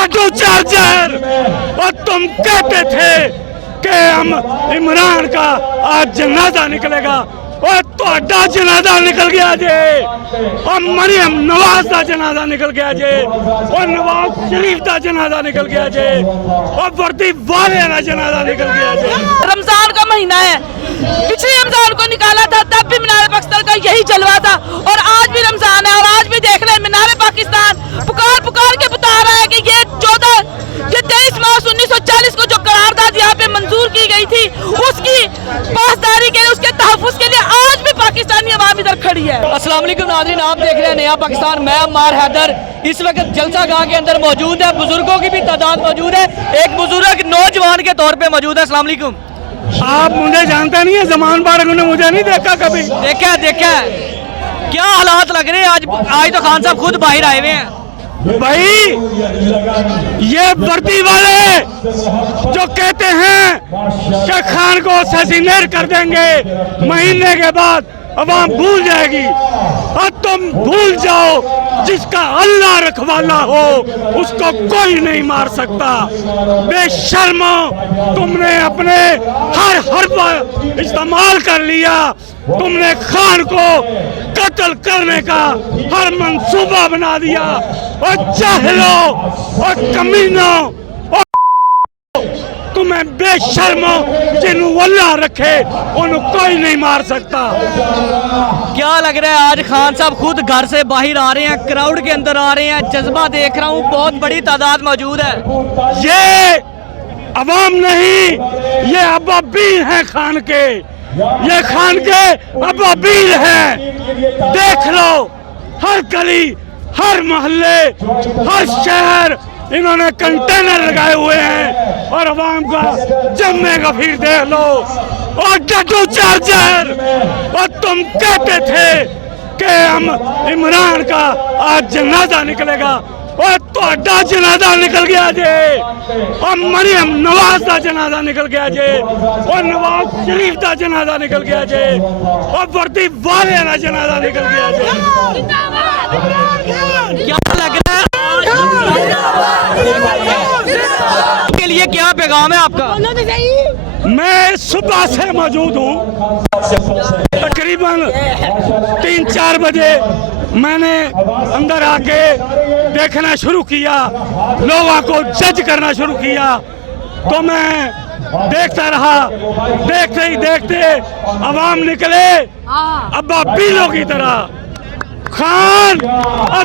डड्डू charger, और तुम कहते थे कि हम इमरान का आज जनाजा निकलेगा, और ਤੁਹਾਡਾ जनाजा निकल गया जे, और मरियम नवाज का जनाजा निकल गया जे, और नवाज शरीफ का जनाजा निकल गया जे, और वर्दी वाले का जनाजा निकल गया जे। रमजान का महीना है, पिछले रमजान को निकाला था तब भी मीनार पाकिस्तान का यही जलवा था, और आज भी रमजान है और आज भी देख रहे हैं मीनार पाकिस्तान पुकार पुकार के बता रहा है कि ये 23 मार्च 1940 को जो करारदाद यहाँ पे मंजूर की गई थी उसकी पासदारी के लिए, उसके तहफ़्फ़ुज़ के लिए आज भी पाकिस्तानी अवाम इधर खड़ी है। अस्सलाम वालेकुम नाज़रीन, आप देख रहे हैं नया पाकिस्तान। मैं अम्मार हैदर इस वक्त जलसा गाह के अंदर मौजूद है। बुजुर्गों की भी तादाद मौजूद है, एक बुजुर्ग नौजवान के तौर पे मौजूद है। अस्सलाम वालेकुम। आप मुझे जानते नहीं है, जमान बारग ने मुझे नहीं देखा कभी। देखा है क्या हालात लग रहे हैं आज तो खान साहब खुद बाहर आए हुए हैं। भाई ये वर्दी वाले जो कहते हैं कि खान को असैसिनेट कर देंगे, महीने के बाद अवाम भूल जाएगी, और तुम भूल जाओ, जिसका अल्लाह रखवाला हो उसको कोई नहीं मार सकता। बेशर्मो, तुमने अपने हर हरबा इस्तेमाल कर लिया, तुमने खान को कत्ल करने का हर मंसूबा बना दिया, और जाहिलो और कमीनों और तुम्हें बेशर्मो जिन्हों अल्लाह रखे उन्हें कोई नहीं मार सकता। क्या लग रहा है आज खान साहब खुद घर से बाहर आ रहे हैं, क्राउड के अंदर आ रहे हैं, जज्बा देख रहा हूँ, बहुत बड़ी तादाद मौजूद है। ये अवाम नहीं, ये अबाबील हैं खान के, ये खान के अबाबील हैं। देख लो, हर गली, हर मोहल्ले, हर शहर इन्होंने कंटेनर लगाए हुए हैं, और अवाम का जम्मे का फिर देख लो। और डड्डू चार्जर, और तुम कहते थे कि हम इमरान का आज जनाजा निकलेगा, और ਤੁਹਾਡਾ जनाजा निकल गया जे, और मरियम नवाज का जनाजा निकल गया जे, और नवाज शरीफ का जनाजा निकल गया जे, और वर्दी वाले का जनाजा निकल गया जे। क्या लग रहा है के लिए क्या पैगाम है आपका? मैं सुबह से मौजूद हूँ, तकरीबन 3-4 बजे मैंने अंदर आके देखना शुरू किया, लोगों को जज करना शुरू किया, तो मैं देखता रहा। देखते ही देखते अवाम निकले अबाबीलों की तरह। खान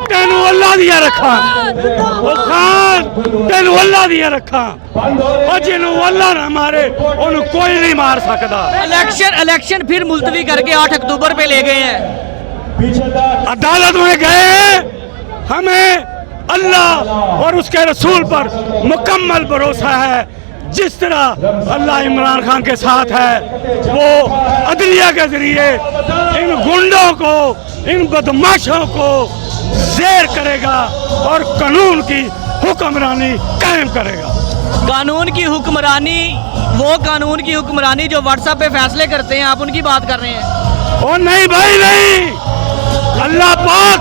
तेनू अल्लाह दिया रखा, खान तेनू अल्लाह दिया रखा, और जिन्हों अल्लाह ना मारे उन्हें कोई नहीं मार सकता। इलेक्शन फिर मुलतवी करके 8 अक्टूबर पे ले गए हैं, अदालत में गए। हमें अल्लाह और उसके रसूल पर मुकम्मल भरोसा है। जिस तरह अल्लाह इमरान खान के साथ है, वो अदलिया के जरिए इन गुंडों को, इन बदमाशों को ज़ेर करेगा और कानून की हुक्मरानी कायम करेगा। कानून की हुक्मरानी, वो कानून की हुक्मरानी जो व्हाट्सएप पे फैसले करते हैं, आप उनकी बात कर रहे हैं? ओ नहीं भाई नहीं, अल्लाह पाक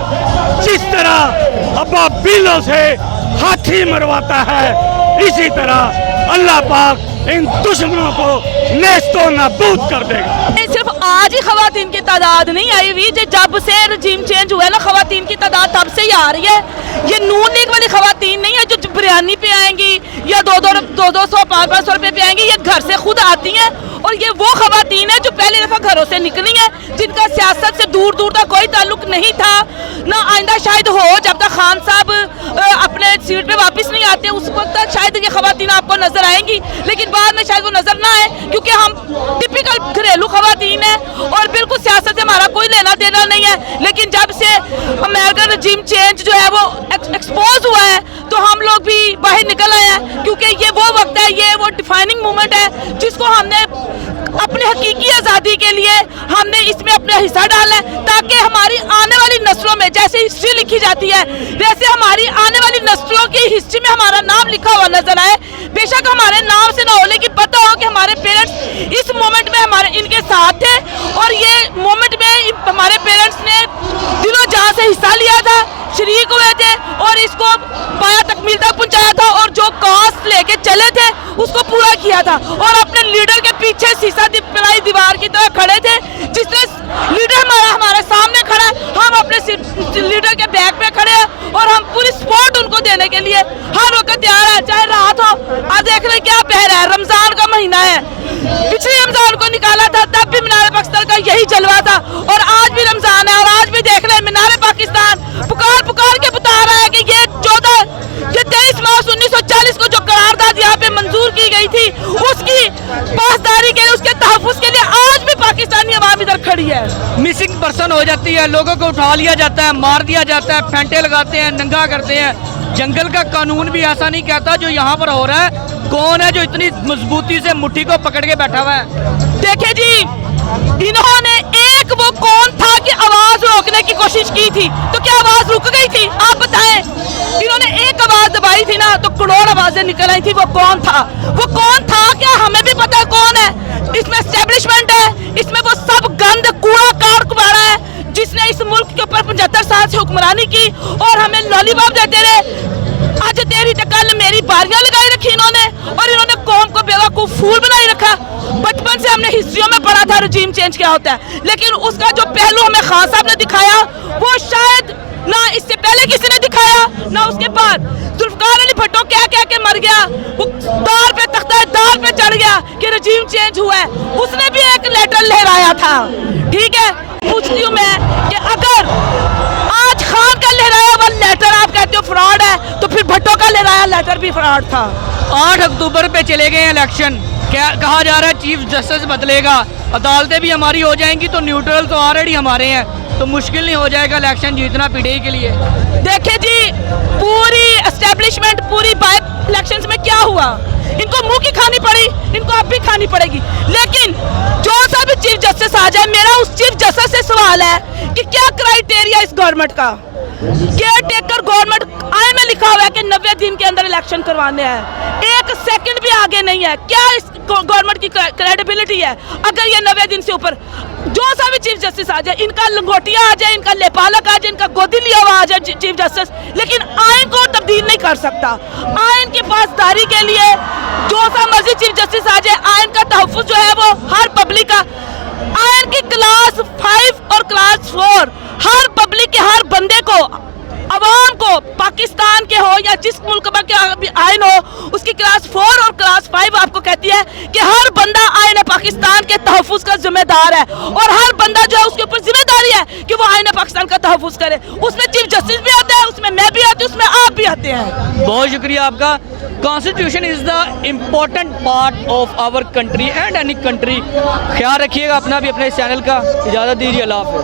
जिस तरह अबाबीलों से हाथी मरवाता है, इसी तरह अल्लाह पाक इन दुश्मनों को नेस्तो नाबूद कर देगा। सिर्फ आज ही खवातीन की तादाद नहीं आई हुई, जब से रजीम चेंज हुआ है ना, खवातीन की तादाद तब से ही आ रही है। ये नून लीग वाली खवातीन नहीं है जो बिरयानी पे आएंगी या 200 500 रुपए पे आएंगी, ये घर से खुद आती हैं, और ये वो खवातीन है जो पहली दफा घरों से निकली हैं, जिनका सियासत से दूर दूर तक कोई ताल्लुक नहीं था, ना आइंदा शायद हो। जब तक खान साहब अपने सीट पे वापस नहीं आते उस वक्त तक शायद ये खवातीन आपको नजर आएंगी, लेकिन बाद में शायद वो नजर ना आए, क्योंकि हम टिपिकल घरेलू खवातीन है और बिल्कुल सियासत से हमारा कोई लेना देना नहीं है। लेकिन जब से अमेरिकन रजीम चेंज जो है वो एक्सपोज हुआ है, तो हम लोग भी बाहर निकल आए हैं, क्योंकि ये वो वक्त है, ये वो डिफाइनिंग मोमेंट है जिसको हमने अपने हकीकी आज़ादी के लिए हमने इसमें अपना हिस्सा डालना है, ताकि हमारी आने वाली नस्लों में जैसे हिस्ट्री लिखी जाती है वैसे हमारी आने वाली नस्लों की हिस्ट्री में हमारा नाम लिखा हुआ नजर आए। बेशक हमारे नाम से ना हो, लेकिन पता हो कि हमारे पेरेंट्स इस मोमेंट में हमारे इनके साथ थे, और ये मोमेंट में हमारे पेरेंट्स ने दिलों जान से हिस्सा लिया था, शरीक हुए थे, और इसको पाया तकमील तक पहुंचाया था, था और अपने लीडर के पीछे शीशा पिलाई दीवार की तरह खड़े थे, जिसने लीडर हमारे सामने खड़ा है, हम अपने लीडर के बैक पे खड़े हैं और हम पूरी सपोर्ट उनको देने के लिए हर वक्त तैयार है, चाहे रात हो। आज देख रहे क्या पह रहा है, रमजान का महीना है, पिछले रमजान को निकाला था तब भी मीनार पाकिस्तान का यही जलवा था और आज भी रमजान है और आज भी देख रहे हैं मीनार पाकिस्तान पुकार पुकार के बता रहा है कि ये 23 मार्च 1940 को जो करारदाद यहाँ पे मंजूर की गई थी उसकी पासदारी के लिए, उसके तहफ़्फ़ुज़ के लिए आज भी पाकिस्तानी अवाम इधर खड़ी है। मिसिंग पर्सन हो जाती है, लोगों को उठा लिया जाता है, मार दिया जाता है, फेंटे लगाते हैं, नंगा करते हैं। जंगल का कानून भी ऐसा नहीं कहता जो यहाँ पर हो रहा है। कौन है जो इतनी मजबूती से मुट्ठी को पकड़ के बैठा हुआ है? देखिए जी, इन्होंने एक वो कौन था कि आवाज रोकने की कोशिश की थी, तो क्या आवाज रुक गई थी? आप बताएं। इन्होंने एक आवाज दबाई थी ना तो करोड़ आवाजें निकल आई थी। वो कौन था? वो कौन था क्या हमें भी पता है कौन है। इसमें एस्टेब्लिशमेंट है, इसमें वो सब गंद कूड़ा कारकुबाड़ा है जिसने इस मुल्क के ऊपर 75 साल से हुक्मरानी की और हमें लॉलीपॉप देते रहे। आज तेरी टकल मेरी बारियां लगाई रखी इन्होंने और इन्होंने कौम को बेवकूफ फूल बनाई रखा। बचपन से हमने हिस्ट्रियों में पढ़ा था रजीम चेंज क्या होता है, लेकिन उसका जो पहलू हमें खान साहब ने दिखाया वो शायद ना इससे पहले किसी ने दिखाया ना उसके बाद। जुल्फकार अली भट्टो क्या क्या के मर गया, वो दार पे तख्ता दार पे चढ़ गया कि रजीम चेंज हुआ है, उसने भी एक लेटर लहराया था। ठीक है, पूछती हूँ मैं कि अगर आज खान का लहराया हुआ लेटर आप कहते हो फ्रॉड है, तो फिर भट्टो का लहराया लेटर भी फ्रॉड था। 8 अक्टूबर पे चले गए हैं इलेक्शन, क्या कहा जा रहा है चीफ जस्टिस बदलेगा, अदालतें भी हमारी हो जाएंगी, तो न्यूट्रल तो ऑलरेडी हमारे हैं, तो मुश्किल नहीं हो जाएगा इलेक्शन जीतना पीटीआई के लिए? देखिए जी, पूरी एस्टेब्लिशमेंट पूरी बाय इलेक्शंस में क्या हुआ, इनको मुंह की खानी पड़ी, इनको अब भी खानी पड़ेगी। लेकिन जो सा भी चीफ जस्टिस आ जाए, मेरा उस चीफ जस्टिस से सवाल है कि क्या क्राइटेरिया इस गवर्नमेंट का। केयर टेकर गवर्नमेंट आए में लिखा हुआ है कि 90 दिन के अंदर इलेक्शन करवाने हैं, एक सेकंड भी आगे नहीं है। क्या इस गवर्नमेंट की क्रेडिबिलिटी है अगर ये 90 दिन से ऊपर जो सा भी चीफ जस्टिस आ जाए, इनका लंगोटिया आ जाए, इनका लेपालक आ जाए, इनका गोदी लिया हुआ आ जाए चीफ जस्टिस, लेकिन आइन को तब्दील नहीं कर सकता। आइन की पासदारी के लिए जो सा मर्जी चीफ जस्टिस आ जाए, आइन का तहफ़्फ़ुज़ जो है वो हर पब्लिक का, आइन की क्लास 5 और क्लास 4 हर पब्लिक के हर बंदे को, अवाम को, पाकिस्तान के हो या जिस मुल्क का आइन हो, उसकी क्लास 4 और क्लास 5 आपको कहती है कि हर बंदा आइन पाकिस्तान के तहफ़्फ़ुज़ का जिम्मेदार है और हर बंदा जो है उसके ऊपर जिम्मेदारी है कि वो आइन पाकिस्तान का तहफ़्फ़ुज़ करे। उसमें चीफ जस्टिस भी आते हैं, उसमें मैं भी आती हूँ, उसमें आप भी आते हैं। बहुत शुक्रिया आपका। Constitution is the important part of our country and any country. ख्याल रखिएगा अपना भी, अपने इस चैनल का। इजाज़त दीजिए, अल्लाह हाफ़िज़।